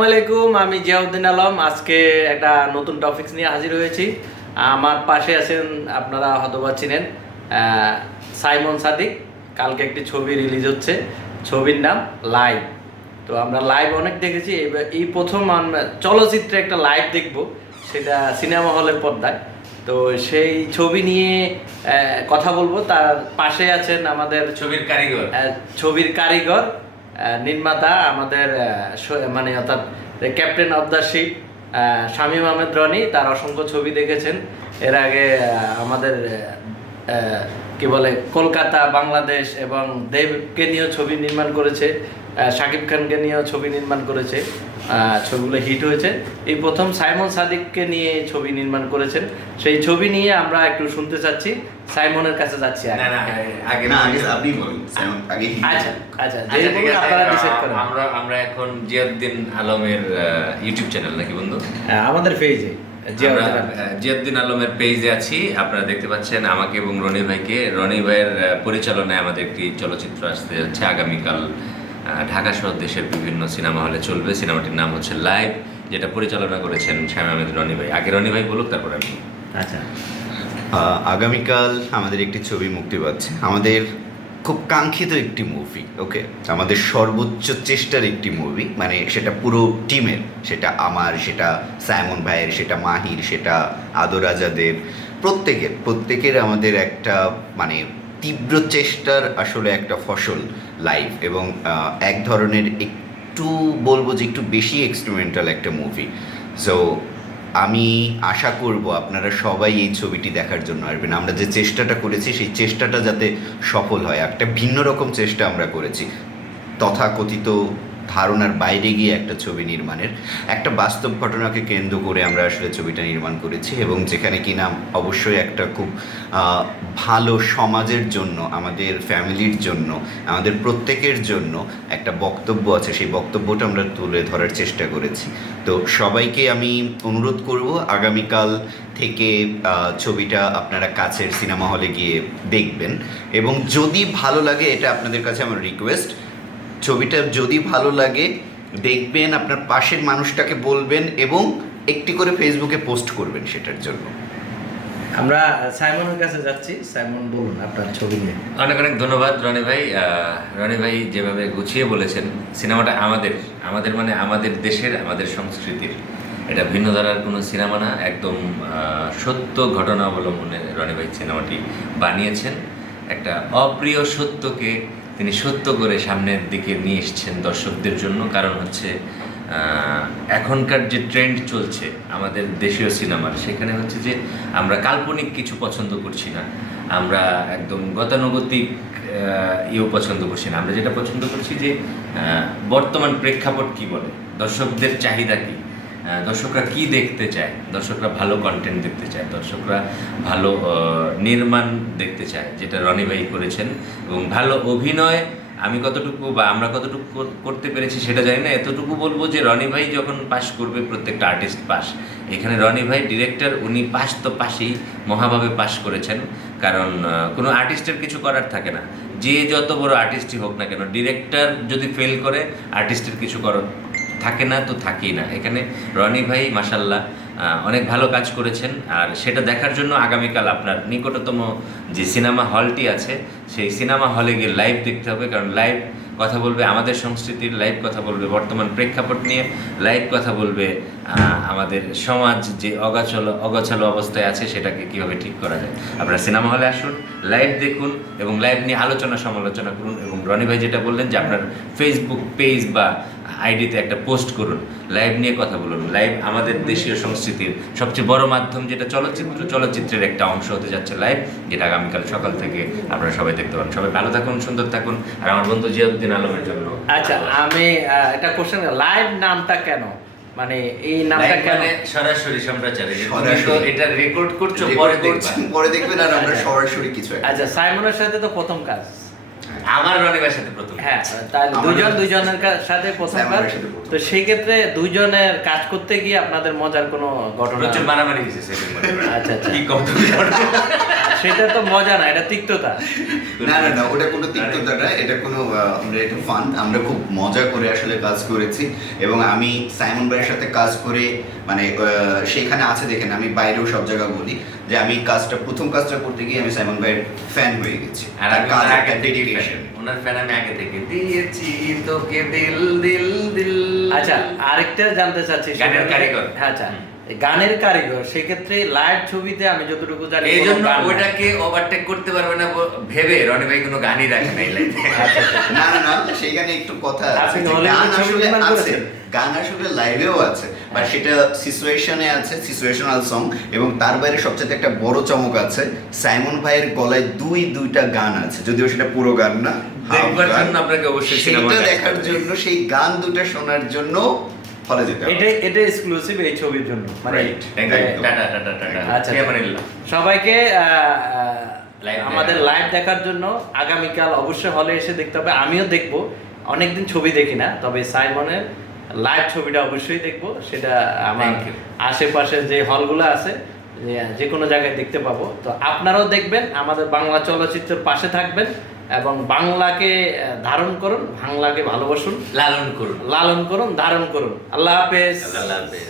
আসসালামু আলাইকুম আমি জিয়াউদ্দিন আলম। আজকে একটা নতুন টপিকস নিয়ে হাজির হয়েছি। আমার পাশে আছেন আপনারা হয়তোবা চিনেন সাইমন সাদিক। কালকে একটি ছবি রিলিজ হচ্ছে ছবির নাম লাইভ তো আমরা লাইভ অনেক দেখেছি এই প্রথম আমরা চলচ্চিত্রে একটা লাইভ দেখব সেটা সিনেমা হলের পর্দায়। তো সেই ছবি নিয়ে কথা বলব। তার পাশে আছেন আমাদের ছবির কারিগর। ছবির কারিগর নির্মাতা আমাদের মানে অর্থাৎ captain of the ship Shamim Ahmed Roni, তার অসংখ্য ছবি দেখেছেন। এর আগে আমাদের কি বলে, কলকাতা, বাংলাদেশ এবং দেবকে নিয়েও ছবি নির্মাণ করেছে শাকিব খানকে নিয়েও ছবি নির্মাণ করেছে। ছবিগুলো হিট হয়েছে। এই প্রথম সাইমন সাদিককে নিয়ে ছবি নির্মাণ করেছেন। সেই ছবি নিয়ে আমরা একটু শুনতে চাচ্ছি। সাইমনের কাছে যাচ্ছি না না আগে না আগে আপনি বলুন সাইমন, আগে আচ্ছা আচ্ছা আচ্ছা, আপনারা ডিসাইড করেন। আমরা আমরা এখন জিয়াউদ্দিন আলমের ইউটিউব চ্যানেল নাকি বন্ধু? হ্যাঁ, আমাদের পেজে জিয়াউদ্দিন আলমের পেজে আছি। আপনারা দেখতে পাচ্ছেন আমাকে এবং রনি ভাইকে। রনি ভাইয়ের পরিচালনায় আমাদের একটি চলচ্চিত্র আসতে যাচ্ছে আগামীকাল ঢাকা সহ দেশের বিভিন্ন সিনেমা হলে চলবে। সিনেমাটির নাম হচ্ছে লাইভ যেটা পরিচালনা করেছেন শ্যাম আহমেদ রনি ভাই। আগে রনি ভাই বলুক তারপর আমি। আচ্ছা। আগামীকাল আমাদের একটি ছবি মুক্তি পাচ্ছে। আমাদের খুব কাঙ্ক্ষিত একটি মুভি ওকে আমাদের সর্বোচ্চ চেষ্টার একটি মুভি মানে সেটা পুরো টিমের সেটা আমার সেটা সাইমন ভাইয়ের সেটা মাহির সেটা আদর আজাদের প্রত্যেকের প্রত্যেকের আমাদের একটা মানে তীব্র চেষ্টার আসলে একটা ফসল লাইভ এবং এক ধরনের একটু বলব যে একটু বেশি এক্সপেরিমেন্টাল একটা মুভি সো আমি আশা করব আপনারা সবাই এই ছবিটি দেখার জন্য আসবেন। আমরা যে চেষ্টাটা করেছি, সেই চেষ্টাটা যাতে সফল হয়। একটা ভিন্ন রকম চেষ্টা আমরা করেছি। তথাকথিত ধারণার বাইরে গিয়ে একটা ছবি নির্মাণের, একটা বাস্তব ঘটনাকে কেন্দ্র করে আমরা আসলে ছবিটা নির্মাণ করেছি এবং যেখানে কিনা অবশ্যই একটা খুব ভালো সমাজের জন্য, আমাদের ফ্যামিলির জন্য, আমাদের প্রত্যেকের জন্য একটা বক্তব্য আছে। সেই বক্তব্যটা আমরা তুলে ধরার চেষ্টা করেছি। তো সবাইকে আমি অনুরোধ করব, আগামীকাল থেকে ছবিটা আপনারা কাছের সিনেমা হলে গিয়ে দেখবেন। এবং যদি ভালো লাগে, এটা আপনাদের কাছে আমার রিকোয়েস্ট। ছবিটা যদি ভালো লাগে দেখবেন আপনার পাশের মানুষটাকে বলবেন এবং একটি করে ফেসবুকে পোস্ট করবেন সেটার জন্য। আমরা সাইমনের কাছে যাচ্ছি। সাইমন বলুন আপনার ছবি নিয়ে। অনেক অনেক ধন্যবাদ রনি ভাই। রনি ভাই যেভাবে গুছিয়ে বলেছেন সিনেমাটা আমাদের আমাদের মানে আমাদের দেশের আমাদের সংস্কৃতির। এটা ভিন্ন ধারার কোনো সিনেমা না একদম সত্য ঘটনা অবলম্বনে রনি ভাই সিনেমাটি বানিয়েছেন। একটা অপ্রিয় সত্যকে তিনি সত্য করে সামনের দিকে নিয়ে এসছেন দর্শকদের জন্য। কারণ হচ্ছে এখনকার যে ট্রেন্ড চলছে আমাদের দেশীয় সিনেমার, সেখানে হচ্ছে যে আমরা কাল্পনিক কিছু পছন্দ করছি না। আমরা একদম গতানুগতিক ইয়েও পছন্দ করছি না। আমরা যেটা পছন্দ করছি যে বর্তমান প্রেক্ষাপট কি বলে? দর্শকদের চাহিদা কি? দর্শকরা কি দেখতে চায়? দর্শকরা ভালো কন্টেন্ট দেখতে চায়। দর্শকরা ভালো নির্মাণ দেখতে চায়, যেটা রনি ভাই করেছেন। এবং ভালো অভিনয় আমি কতটুকু বা আমরা কতটুকু করতে পেরেছি সেটা জানি না। এতটুকু বলব যে রনি ভাই যখন পাস করবে, প্রত্যেকটা আর্টিস্ট পাস এখানে রনি ভাই ডিরেক্টর উনি পাস তো পাশেই মহাভাবে পাস করেছেন। কারণ কোনো আর্টিস্টের কিছু করার থাকে না। যে যত বড় আর্টিস্টই হোক না কেন ডিরেক্টর যদি ফেল করে আর্টিস্টের কিছু করার থাকে না তো থাকেই না। এখানে রনি ভাই মাসাল্লাহ অনেক ভালো কাজ করেছেন। আর সেটা দেখার জন্য আগামীকাল আপনার নিকটতম যে সিনেমা হলটি আছে, সেই সিনেমা হলে গিয়ে লাইভ দেখতে হবে। কারণ লাইভ কথা বলবে আমাদের সংস্কৃতির লাইভ কথা বলবে বর্তমান প্রেক্ষাপট নিয়ে লাইভ কথা বলবে আমাদের সমাজ যে অগাছল, অগোছালো অবস্থায় আছে, সেটাকে কীভাবে ঠিক করা যায়। আপনারা সিনেমা হলে আসুন লাইভ দেখুন এবং লাইভ নিয়ে আলোচনা সমালোচনা করুন। এবং রনি ভাই যেটা বললেন যে আপনার ফেসবুক পেজ বা আইডিতে একটা পোস্ট করুন লাইভ নিয়ে কথা বলুন। লাইভ আমাদের দেশীয় সংস্কৃতির সবচেয়ে বড় মাধ্যম যেটা চলচ্চিত্র চলচ্চিত্রের একটা অংশ হতে যাচ্ছে লাইভ যেটা আগামীকাল সকাল থেকে আপনারা সবাই দেখতে পারেন সবাই ভালো থাকুন সুন্দর থাকুন আর আমার বন্ধু জিয়াউদ্দিন আলমের জন্য আচ্ছা আমি একটা কোশ্চেন লাইভ নামটা কেন? মানে এই নামটা কেন? মানে সরাসরি সম্প্রচারে সরাসরি। এটা রেকর্ড করছ পরে দেখবা। পরে দেখবেন আর আমরা সরাসরি কিছু আচ্ছা সাইমনের সাথে তো প্রথম কাজ। আমার রনিবার সাথে প্রথম। হ্যাঁ তাহলে দুজন দুজনের সাথে প্রথম কাজ। সাইমনের সাথে প্রথম। তো সেই ক্ষেত্রে দুজনের কাজ করতে গিয়ে আপনাদের মজার কোনো ঘটনা প্রচুর মারামারি হয়েছে আচ্ছা, আচ্ছা। কি কত সেটা তো মজা না এটা তিক্ততা। না না না ওটা কোনো তিক্ততা না এটা কোনো আমরা এটা ফান আমরা খুব মজা করে আসলে কাজ করেছি। এবং আমি সাইমন ভাইয়ের সাথে কাজ করে মানে সেখানে আছে দেখেন আমি বাইরেও সব জায়গায় বলি যে আমি কাজটা প্রথম কাজটা করতে গিয়ে আমি সাইমন ভাইয়ের ফ্যান হয়ে গেছি। আর কাজ ওনার একটা fan। ওনার ফ্যান আমি আগে থেকে দিয়েছি তোকে দিল দিল দিল। আচ্ছা আরেকটা জানতে চাচ্ছি গানের কারিগর। হ্যাঁ আচ্ছা। গানের কারিগর সেক্ষেত্রে লাইভ ছবিতে আমি যতটুকু জানি এই জন্য। ওটাকে ওভারটেক করতে পারবে না ভেবে রনি ভাই কোনো গানই রাখে নাই আচ্ছা, আচ্ছা। না না না সেইখানে একটু কথা আছে গান আসলে আছে গান আসলে লাইভেও আছে বাট সেটা সিচুয়েশনে আছে সিচুয়েশনাল সং এবং তার বাইরে সবচেয়ে একটা বড় চমক আছে সাইমন ভাইয়ের গলায় দুই দুইটা গান আছে যদিও সেটা পুরো গান না দেখবার গান। জন্য আপনাকে অবশ্যই সিনেমা দেখার জন্য সেই গান দুটো শোনার জন্য ফলে যেতে এটা এটা এক্সক্লুসিভ এই ছবির জন্য। মানে আচ্ছা সবাইকে আমাদের লাইভ দেখার জন্য আগামীকাল অবশ্যই হলে এসে দেখতে হবে। আমিও দেখব। অনেকদিন ছবি দেখি না তবে সাইমনের লাইভ ছবিটা অবশ্যই দেখব। সেটা আমার আশেপাশে যে হলগুলো আছে যে- যে কোনো জায়গায় দেখতে পাবো। তো আপনারাও দেখবেন আমাদের বাংলা চলচ্চিত্রের পাশে থাকবেন। এবং বাংলাকে ধারণ করুন বাংলাকে ভালোবাসুন লালন করুন। লালন করুন ধারণ করুন। আল্লাহ হাফেজ। আল্লাহ হাফেজ।